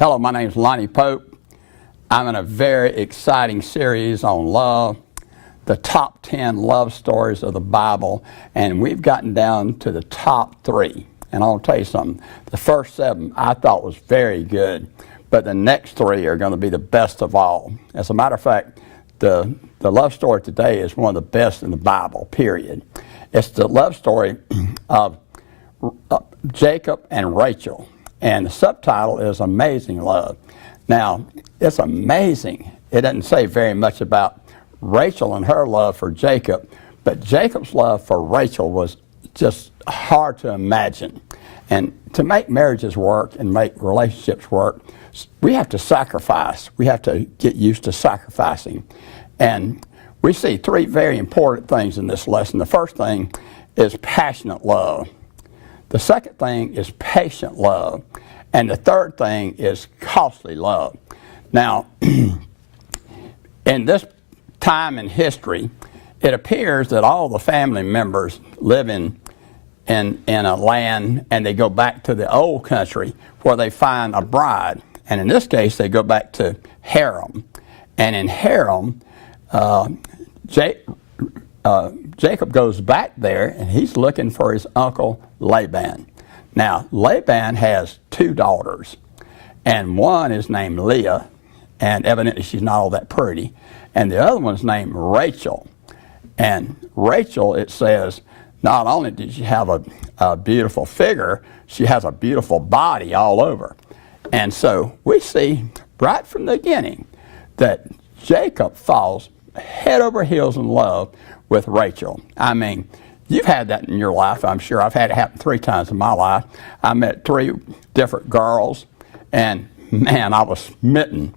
Hello, my name is Lonnie Pope. I'm in a very exciting series on love, the top 10 love stories of the Bible, and we've gotten down to the top 3. And I'll tell you something, the first 7 I thought was very good, but the next 3 are going to be the best of all. As a matter of fact, the love story today is one of the best in the Bible, period. It's the love story of Jacob and Rachel. And the subtitle is Amazing Love. Now, it's amazing. It doesn't say very much about Rachel and her love for Jacob, but Jacob's love for Rachel was just hard to imagine. And to make marriages work and make relationships work, we have to sacrifice. We have to get used to sacrificing. And we see 3 very important things in this lesson. The first thing is passionate love. The second thing is patient love. And the third thing is costly love. Now, in this time in history, it appears that all the family members live in a land, and they go back to the old country where they find a bride. And in this case, they go back to Haram. And in Haram, Jacob goes back there, and he's looking for his uncle Laban. Now, Laban has 2 daughters, and one is named Leah, and evidently she's not all that pretty, and the other one's named Rachel. And Rachel, it says, not only did she have a beautiful figure, she has a beautiful body all over. And so we see right from the beginning that Jacob falls head over heels in love with Rachel. I mean, you've had that in your life, I'm sure. I've had it happen 3 times in my life. I met 3 different girls, and man, I was smitten.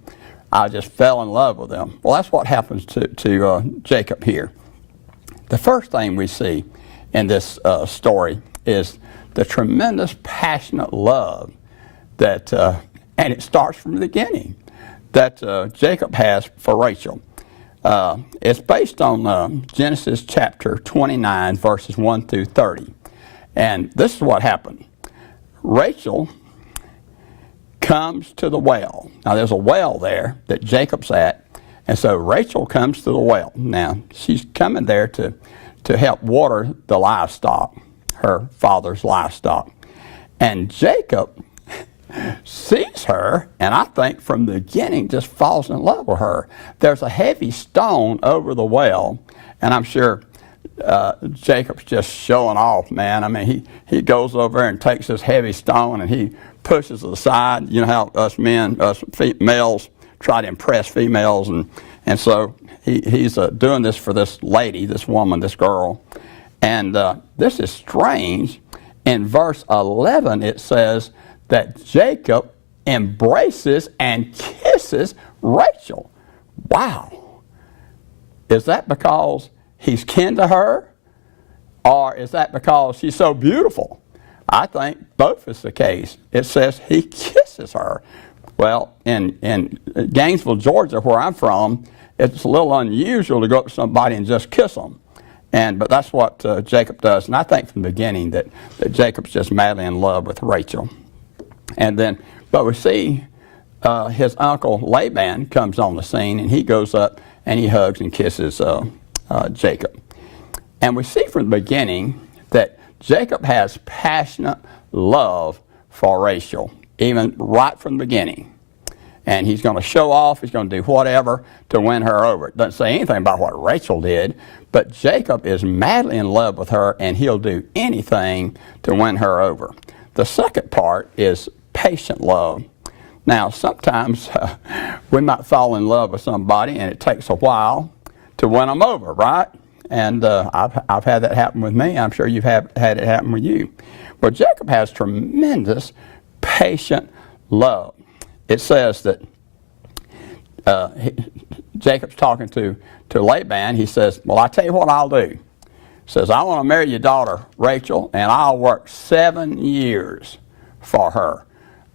I just fell in love with them. Well, that's what happens to Jacob here. The first thing we see in this story is the tremendous passionate love that, and it starts from the beginning, that Jacob has for Rachel. It's based on Genesis chapter 29, verses 1 through 30. And this is what happened. Rachel comes to the well. Now, there's a well there that Jacob's at, and so Rachel comes to the well. Now, she's coming there to help water the livestock, her father's livestock. And Jacob sees her, and I think from the beginning just falls in love with her. There's a heavy stone over the well, and I'm sure Jacob's just showing off, man. I mean, he goes over and takes this heavy stone and he pushes it aside. You know how us males try to impress females, and so he's doing this for this lady, this woman, this girl. And this is strange. In verse 11 it says that Jacob embraces and kisses Rachel. Wow. Is that because he's kin to her? Or is that because she's so beautiful? I think both is the case. It says he kisses her. Well, in Gainesville, Georgia, where I'm from, it's a little unusual to go up to somebody and just kiss them. But that's what Jacob does. And I think from the beginning that Jacob's just madly in love with Rachel. But we see his uncle Laban comes on the scene, and he goes up and he hugs and kisses Jacob. And we see from the beginning that Jacob has passionate love for Rachel, even right from the beginning. And he's going to show off, he's going to do whatever to win her over. It doesn't say anything about what Rachel did, but Jacob is madly in love with her, and he'll do anything to win her over. The second part is patient love. Now, sometimes we might fall in love with somebody, and it takes a while to win them over, right? And I've had that happen with me. I'm sure you've had it happen with you. Well, Jacob has tremendous patient love. It says that Jacob's talking to Laban. He says, well, I'll tell you what I'll do. He says, I want to marry your daughter, Rachel, and I'll work 7 years for her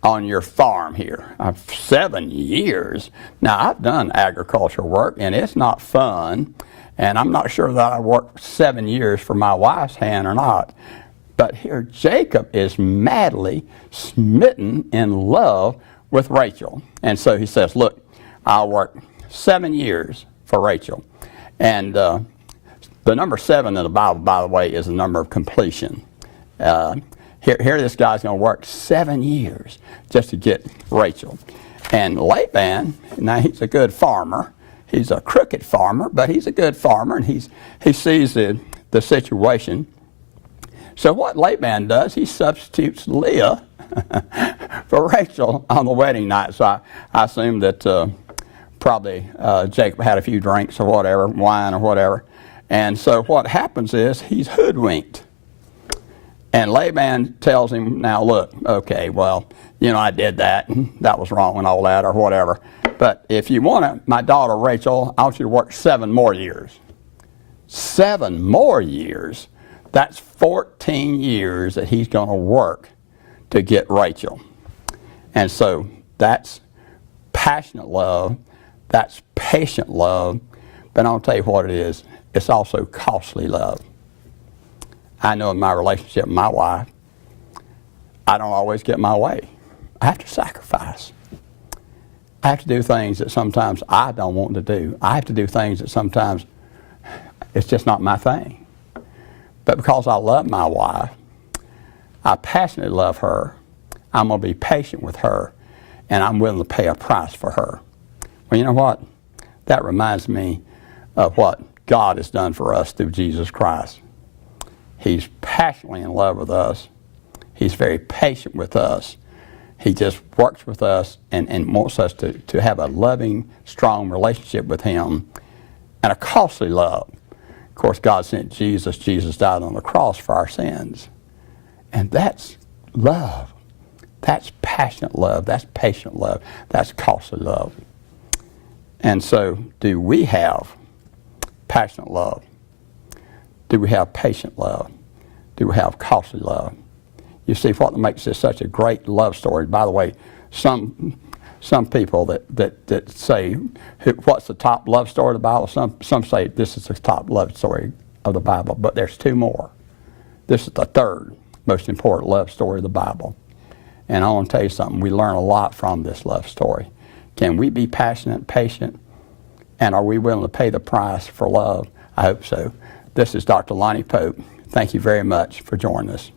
on your farm here. 7 years? Now, I've done agricultural work, and it's not fun, and I'm not sure that I worked 7 years for my wife's hand or not. But here Jacob is madly smitten in love with Rachel. And so he says, look, I'll work 7 years for Rachel. And the number 7 in the Bible, by the way, is the number of completion. Here this guy's going to work 7 years just to get Rachel. And Laban, now he's a good farmer. He's a crooked farmer, but he's a good farmer, and he sees the situation. So what Laban does, he substitutes Leah for Rachel on the wedding night. So I assume that probably Jacob had a few drinks or whatever, wine or whatever. And so what happens is he's hoodwinked. And Laban tells him, now look, okay, well, you know, I did that, and that was wrong and all that or whatever. But if you want my daughter Rachel, I want you to work 7 more years. 7 more years? That's 14 years that he's going to work to get Rachel. And so that's passionate love, that's patient love, but I'll tell you what it is. It's also costly love. I know in my relationship with my wife, I don't always get my way. I have to sacrifice. I have to do things that sometimes I don't want to do. I have to do things that sometimes it's just not my thing. But because I love my wife, I passionately love her, I'm going to be patient with her, and I'm willing to pay a price for her. Well, you know what? That reminds me of what God has done for us through Jesus Christ. He's passionately in love with us. He's very patient with us. He just works with us and wants us to have a loving, strong relationship with him, and a costly love. Of course, God sent Jesus. Jesus died on the cross for our sins. And that's love. That's passionate love. That's patient love. That's costly love. And so, do we have passionate love? Do we have patient love? Do we have costly love? You see, what makes this such a great love story, by the way, some people that say, what's the top love story of the Bible? Some say this is the top love story of the Bible, but there's 2 more. This is the 3rd most important love story of the Bible. And I want to tell you something, we learn a lot from this love story. Can we be passionate, patient, and are we willing to pay the price for love? I hope so. This is Dr. Lonnie Pope. Thank you very much for joining us.